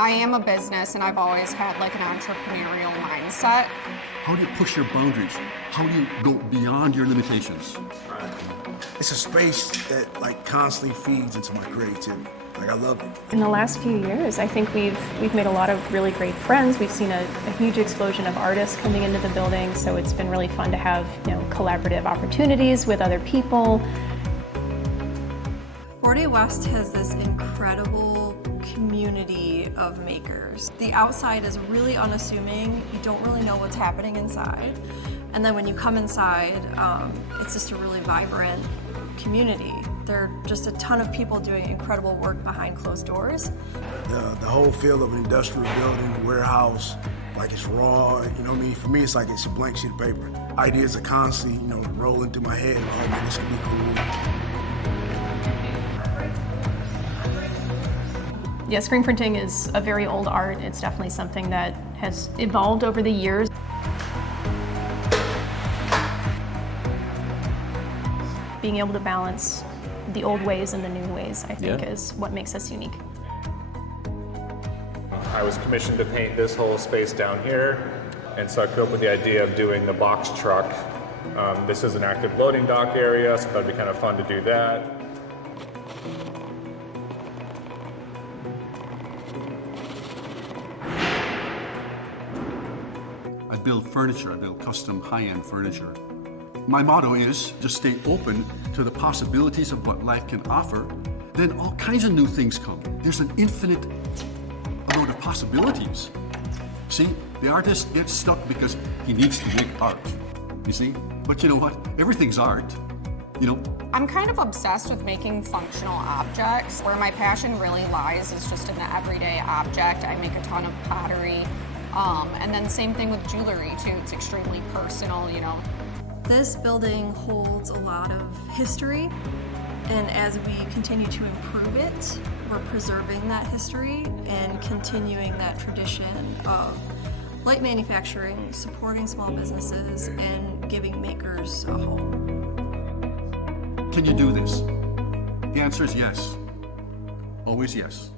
I am a business and I've always had like an entrepreneurial mindset. How do you push your boundaries? How do you go beyond your limitations? It's a space that like constantly feeds into my creativity. Like I love it. In the last few years, I think we've made a lot of really great friends. We've seen a huge explosion of artists coming into the building, so it's been really fun to have, collaborative opportunities with other people. 40 West has this incredible community of makers. The outside is really unassuming. You don't really know what's happening inside. And then when you come inside, it's just a really vibrant community. There are just a ton of people doing incredible work behind closed doors. The whole feel of an industrial building, warehouse, like it's raw, you know what I mean? For me, it's like it's a blank sheet of paper. Ideas are constantly, rolling through my head. Oh man, this could be cool. Yeah, screen printing is a very old art. It's definitely something that has evolved over the years. Being able to balance the old ways and the new ways, I think, is what makes us unique. I was commissioned to paint this whole space down here, and so I came up with the idea of doing the box truck. This is an active loading dock area, so that'd be kind of fun to do that. I build furniture, I build custom high-end furniture. My motto is just stay open to the possibilities of what life can offer, then all kinds of new things come. There's an infinite amount of possibilities. See, the artist gets stuck because he needs to make art, you see? But you know what? Everything's art, I'm kind of obsessed with making functional objects. Where my passion really lies is just in the everyday object. I make a ton of pottery. And then same thing with jewelry too. It's extremely personal, This building holds a lot of history, and as we continue to improve it, we're preserving that history and continuing that tradition of light manufacturing, supporting small businesses, and giving makers a home. Can you do this? The answer is yes. Always yes.